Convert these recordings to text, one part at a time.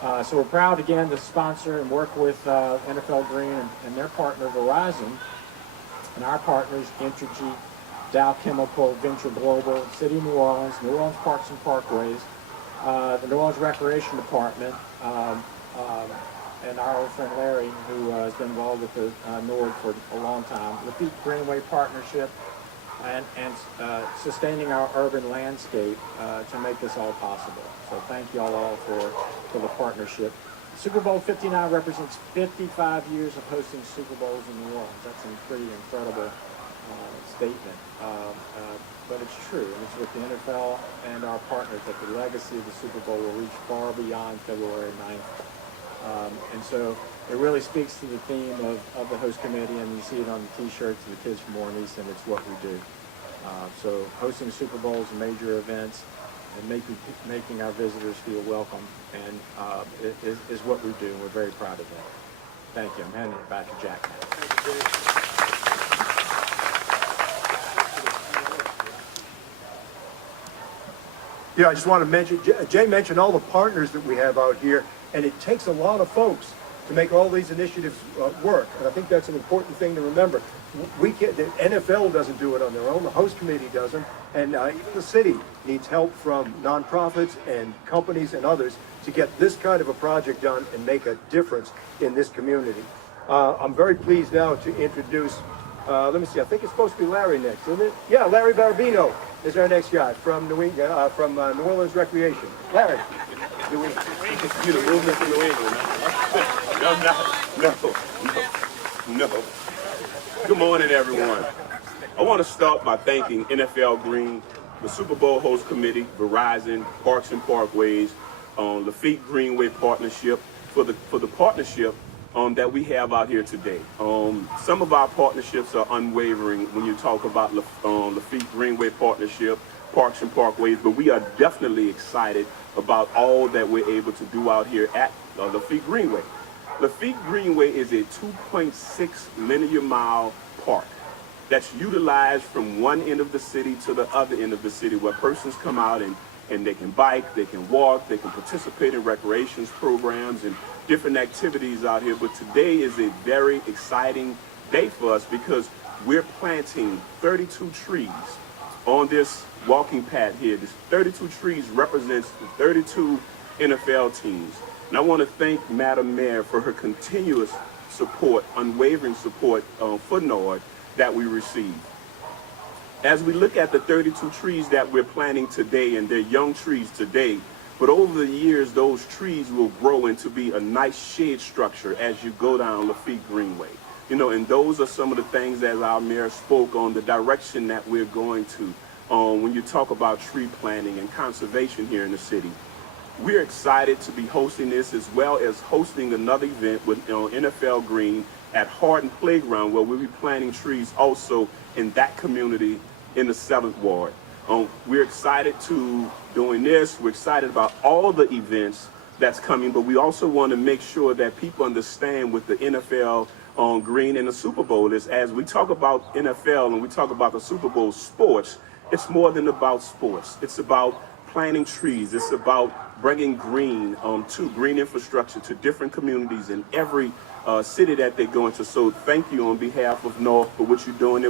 So we're proud again to sponsor and work with NFL Green and their partner Verizon, and our partners Entergy, Dow Chemical, Venture Global, City of New Orleans Parks and Parkways, the New Orleans Recreation Department, and our old friend Larry, who has been involved with the NORD for a long time, the Lafitte Greenway Partnership, and sustaining our urban landscape to make this all possible. So thank you all for the partnership. Super Bowl 59 represents 55 years of hosting Super Bowls in New Orleans. That's a pretty incredible statement, but it's true, and it's with the NFL and our partners that the legacy of the Super Bowl will reach far beyond February 9th. And so it really speaks to the theme of the host committee, and you see it on the t-shirts of the kids from Orleans, and it's what we do. So hosting Super Bowls and major events and making our visitors feel welcome and is what we do, and we're very proud of that. Thank you. I'm handing it back to Jack now. Thank you, Dave. Yeah, I just want to mention, Jay mentioned all the partners that we have out here, and it takes a lot of folks to make all these initiatives work, and I think that's an important thing to remember. The NFL doesn't do it on their own, the host committee doesn't, and even the city needs help from nonprofits and companies and others to get this kind of a project done and make a difference in this community. I'm very pleased now to introduce, let me see, I think it's supposed to be Larry next, isn't it? Yeah, Larry Barbino is our next guy from New Orleans Recreation. Larry. New England. You're the movement from New England. No. Good morning, everyone. I want to start by thanking NFL Green, the Super Bowl host committee, Verizon, Parks and Parkways, Lafitte Greenway Partnership for the partnership that we have out here today. Some of our partnerships are unwavering when you talk about Lafitte Greenway Partnership, Parks and Parkways, but we are definitely excited about all that we're able to do out here at Lafitte Greenway. Lafitte Greenway is a 2.6 linear mile park that's utilized from one end of the city to the other end of the city, where persons come out and they can bike, they can walk, they can participate in recreations programs and different activities out here. But today is a very exciting day for us because we're planting 32 trees on this walking path here. This 32 trees represents the 32 NFL teams. And I want to thank Madam Mayor for her continuous support, unwavering support for NORD that we receive. As we look at the 32 trees that we're planting today, and they're young trees today, but over the years, those trees will grow into be a nice shade structure as you go down Lafitte Greenway. You know, and those are some of the things that our mayor spoke on, the direction that we're going to when you talk about tree planting and conservation here in the city. We're excited to be hosting this, as well as hosting another event with NFL Green at Hardin Playground, where we'll be planting trees also in that community in the 7th Ward. We're excited to doing this. We're excited about all the events that's coming, but we also want to make sure that people understand with the NFL Green and the Super Bowl is, as we talk about NFL and we talk about the Super Bowl sports, it's more than about sports. It's about planting trees. It's about bringing green infrastructure to different communities in every city that they go into. So thank you on behalf of North for what you're doing.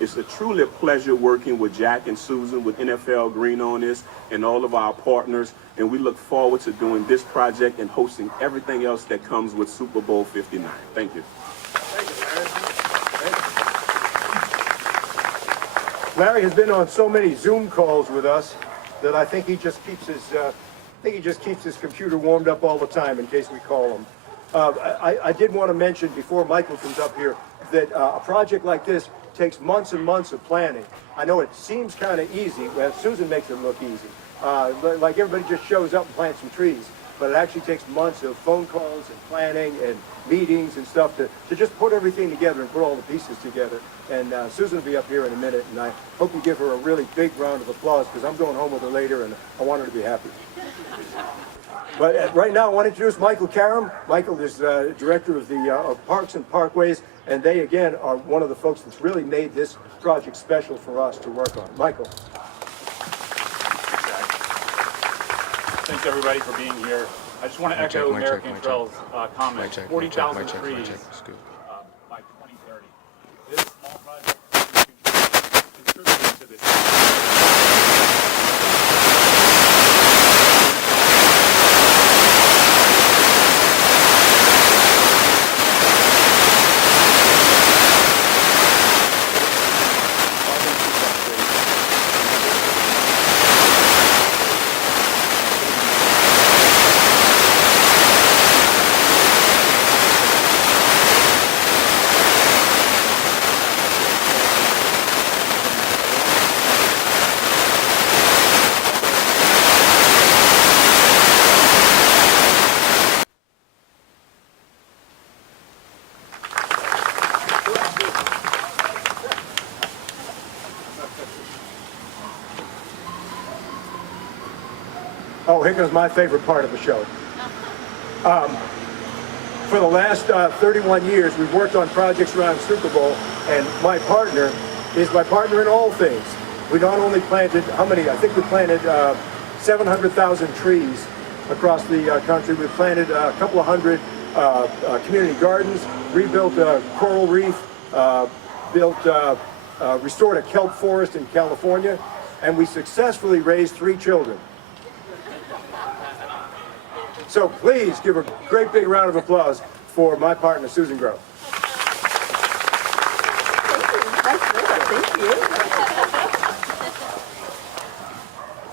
It's a truly a pleasure working with Jack and Susan with NFL Green on this and all of our partners. And we look forward to doing this project and hosting everything else that comes with Super Bowl 59. Thank you. Larry has been on so many Zoom calls with us that I think he just keeps his computer warmed up all the time in case we call him. I did want to mention before Michael comes up here that a project like this takes months and months of planning. I know it seems kind of easy. Well, Susan makes it look easy. Like everybody just shows up and plants some trees. But it actually takes months of phone calls and planning and meetings and stuff to just put everything together and put all the pieces together. And Susan will be up here in a minute, and I hope you give her a really big round of applause because I'm going home with her later and I want her to be happy. But right now I want to introduce Michael Karam. Michael is director of the Parks and Parkways, and they again are one of the folks that's really made this project special for us to work on. Michael. Thanks everybody for being here. I just want to echo Mayor Cantrell's comments. 40,000 Mic check. trees Scoop. by 2030. This small project contributing to this. Oh, here comes my favorite part of the show. For the last 31 years, we've worked on projects around Super Bowl, and my partner is my partner in all things. We not only planted, how many? I think we planted 700,000 trees across the country. We planted a couple of hundred community gardens, rebuilt a coral reef, restored a kelp forest in California, and we successfully raised 3 children. So please give a great big round of applause for my partner, Susan Grove. Thank you.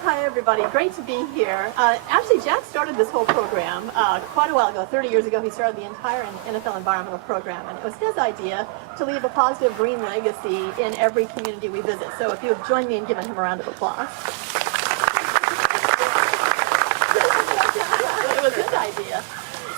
Hi, everybody. Great to be here. Actually, Jack started this whole program quite a while ago. 30 years ago, he started the entire NFL environmental program, and it was his idea to leave a positive green legacy in every community we visit. So if you would join me in giving him a round of applause. It was his idea.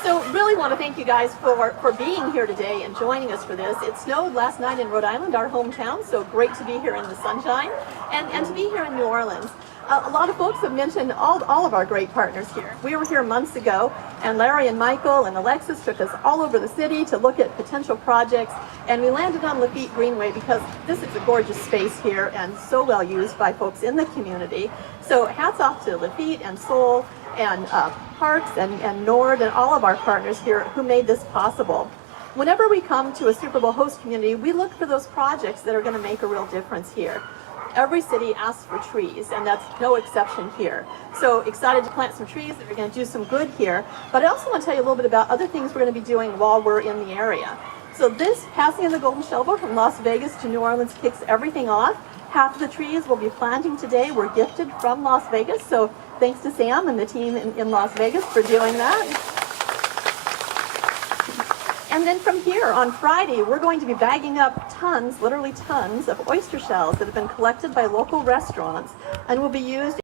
So really want to thank you guys for being here today and joining us for this. It snowed last night in Rhode Island, our hometown, so great to be here in the sunshine and to be here in New Orleans. A lot of folks have mentioned all of our great partners here. We were here months ago, and Larry and Michael and Alexis took us all over the city to look at potential projects, and we landed on Lafitte Greenway because this is a gorgeous space here and so well used by folks in the community. So hats off to Lafitte and Soul and Parks and Nord and all of our partners here who made this possible. Whenever we come to a Super Bowl host community, we look for those projects that are going to make a real difference here. Every city asks for trees, and that's no exception here. So excited to plant some trees that are going to do some good here. But I also want to tell you a little bit about other things we're going to be doing while we're in the area. So this Passing of the Golden Shovel from Las Vegas to New Orleans kicks everything off. Half of the trees we'll be planting today were gifted from Las Vegas. So thanks to Sam and the team in Las Vegas for doing that. And then from here on Friday, we're going to be bagging up tons, literally tons, of oyster shells that have been collected by local restaurants and will be used